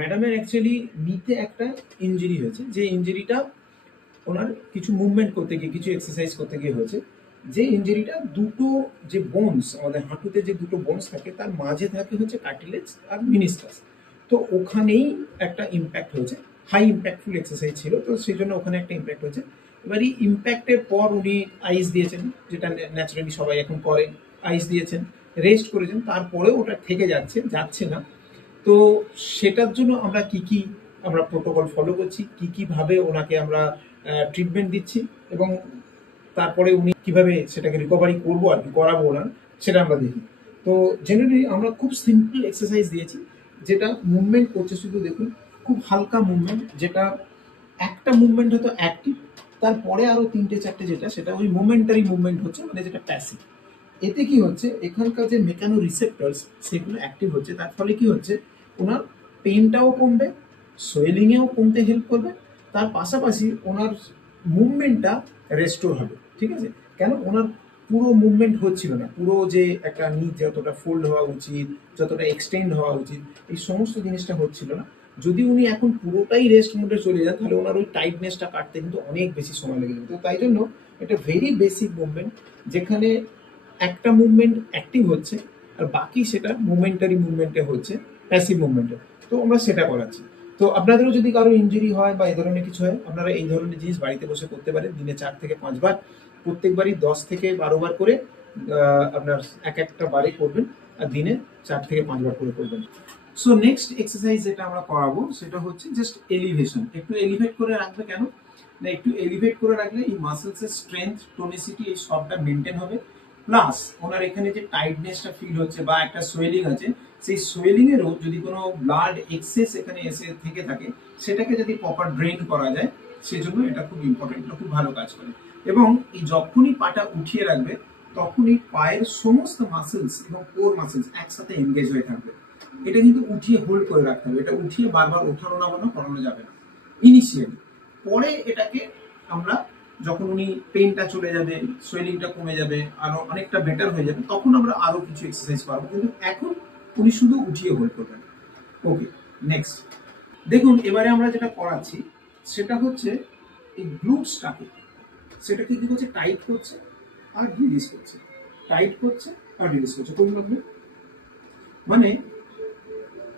ম্যাডামের অ্যাকচুয়ালি নিতে একটা ইঞ্জুরি হয়েছে, যে ইঞ্জুরিটা ওনার কিছু মুভমেন্ট করতে গিয়ে, কিছু এক্সারসাইজ করতে গিয়ে হয়েছে। যে ইঞ্জুরিটা দুটো যে বোনস, আমাদের হাঁটুতে যে দুটো বোনস থাকে তার মাঝে থাকে হচ্ছে কার্টিলেজ আর মিনিসকাস। তো ওখানেই একটা ইম্প্যাক্ট হয়েছে, হাই ইম্প্যাক্টফুল এক্সারসাইজ ছিল, তো সেই জন্য ওখানে একটা ইম্প্যাক্ট হয়েছে। এবার এই ইম্প্যাক্টের পর উনি আইস দিয়েছেন, যেটা ন্যাচারালি সবাই এখন করে, আইস দিয়েছেন, রেস্ট করেছেন, তারপরেও ওটা থেকে যাচ্ছে না। তো সেটার জন্য আমরা কি আমরা প্রোটোকল ফলো করছি, কি ভাবে ওনাকে আমরা ট্রিটমেন্ট দিচ্ছি, এবং তারপরে উনি কিভাবে সেটাকে রিকভারি করবো আর কি করাবো ওনার, সেটা আমরা দেখি। তো জেনারেলি আমরা খুব সিম্পল এক্সারসাইজ দিয়েছি, যেটা মুভমেন্ট করছে শুধু দেখুন, খুব হালকা মুভমেন্ট, যেটা একটা মুভমেন্ট হয়তো অ্যাক্টিভ, তারপরে আরো তিনটে চারটে যেটা সেটা ওই মোমেন্টারি মুভমেন্ট হচ্ছে, মানে যেটা প্যাসিভ। এতে কি হচ্ছে, এখানকার যে মেকানো রিসেপ্টরস সেগুলো অ্যাক্টিভ হচ্ছে, তার ফলে কি হচ্ছে ওনার পেনটাও কমবে, সোয়েলিংয়েও কমতে হেল্প করবে, তার পাশাপাশি ওনার মুভমেন্টটা রেস্টোর হবে। ঠিক আছে, কেন ওনার পুরো মুভমেন্ট হচ্ছিল না, পুরো যে একটা নি যতটা ফোল্ড হওয়া উচিত, যতটা এক্সটেন্ড হওয়া উচিত, এই সমস্ত জিনিসটা হচ্ছিল না। যদি উনি এখন পুরোটাই রেস্ট মোডে চলে যান, তাহলে ওনার ওই টাইটনেসটা কাটতে কিন্তু অনেক বেশি সময় লেগে যাবে। তো তাই জন্য এটা ভেরি বেসিক মুভমেন্ট, যেখানে একটা মুভমেন্ট অ্যাক্টিভ হচ্ছে আর বাকি সেটা মোমেন্টারি মুভমেন্টে হচ্ছে, প্যাসিভ মুভমেন্টে। তো আমরা সেটা করাচ্ছি। তো আপনাদেরও যদি কারো ইঞ্জুরি হয় বা এই ধরনের কিছু হয়, আপনারা এই ধরনের জিনিস বাড়িতে বসে করতে পারেন, দিনে 4 থেকে 5 বার, প্রত্যেকবারই 10 থেকে 12 বার করে আপনার একটা বারে করবেন, আর দিনে 4 থেকে 5 বার করে করবেন। সো নেক্সট এক্সারসাইজ যেটা আমরা করাবো সেটা হচ্ছে জাস্ট এলিভেশন। একটু এলিভেট করে রাখবে, কেন না একটু এলিভেট করে রাখলে এই মাসেলসের স্ট্রেংথ, টোনিসিটি, এই সবটা মেনটেন হবে। প্লাস ওনার এখানে যে টাইটনেসটা ফিল হচ্ছে বা একটা সোয়েলিং আছে, সেই সোয়েলিং এরও যদি কোনো ব্লাড এক্সেস এখানে এসে থেকে থাকে, সেটাকে যদি প্রপার ড্রেন করা যায়, সেজন্য এটা খুব ইম্পর্টেন্ট, এটা খুব ভালো কাজ করে। এবং এই যখনই পাটা উঠিয়ে রাখবে, তখনই পায়ের সমস্ত মাসেলস এবং কোর মাসেলস একসাথে এনগেজ হয়ে থাকবে। এটা কিন্তু উঠিয়ে হোল্ড করে রাখতে হবে, এটা উঠিয়ে বারবার ওঠানো নামানো করানো যাবে না ইনিশিয়ালি। পরে এটাকে আমরা, যখন উনি পেনটা চলে যাবে, সোয়েলিংটা কমে যাবে, আরো অনেকটা বেটার হয়ে যাবে, তখন আমরা আরো কিছু এক্সারসাইজ পারবো, কিন্তু এখন উনি শুধু উঠিয়ে হোল্ড করবেন। ওকে, নেক্সট দেখুন, এবারে আমরা যেটা করাচ্ছি সেটা হচ্ছে এই গ্লুটসটাকে, সেটাকে কি করছে, টাইট করছে আর রিলিজ করছে, টাইট করছে আর রিলিজ করছে। কোন মানে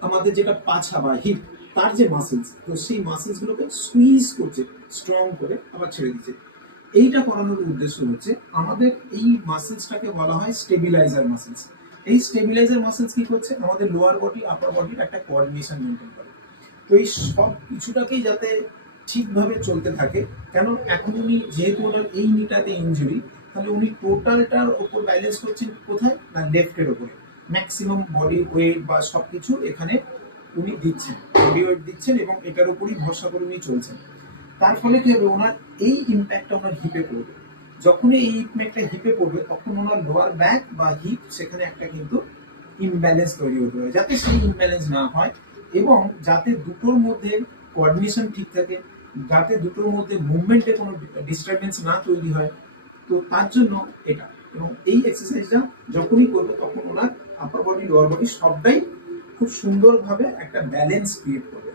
আমাদের যেটা পাছা বা হিপ, তার যে মাসেলস, তো সেই মাসেলস গুলোকে সুইজ করছে স্ট্রং করে, আবার ছেড়ে দিচ্ছে। এইটা করানোর উদ্দেশ্য হচ্ছে, আমাদের এই মাসেলসটাকে বলা হয় স্টেবিলাইজার মাসেলস। এই স্টেবিলাইজার মাসেলস কি করছে, আমাদের লোয়ার বডি আপার বডির একটা কোঅর্ডিনেশন মেনটেন করে। তো এই সব কিছুটাকেই যাতে ঠিকভাবে চলতে থাকে, কেন এখন উনি যেহেতু ওনার এই নিটাতে ইঞ্জুরি, তাহলে উনি টোটালটার ওপর ব্যালেন্স করছেন কোথায় না, লেফটের ওপরে। ম্যাক্সিমাম বডি ওয়েট বা সবকিছু এখানে উনি দিচ্ছেন, বডি ওয়েট দিচ্ছেন, এবং এটার উপরই ভরসা করে উনি চলছেন। তার ফলে কি হবে, ওনার এই ইম্প্যাক্টটা ওনার হিপে পড়বে। যখন এই ইম্প্যাক্টটা হিপে পড়বে, তখন ওনার লোয়ার ব্যাক বা হিপ, সেখানে একটা কিন্তু ইমব্যালেন্স তৈরি হতে হবে। যাতে সেই ইমব্যালেন্স না হয়, এবং যাতে দুটোর মধ্যে কোঅর্ডিনেশন ঠিক থাকে, যাতে দুটোর মধ্যে মুভমেন্টে কোনো ডিস্টারবেন্স না তৈরি হয়, তো তার জন্য এটা। এবং এই এক্সারসাইজটা যখনই করবে, তখন ওনার আপার বডি লোয়ার বডি সবটাই খুব সুন্দরভাবে একটা ব্যালেন্স ক্রিয়েট করবে।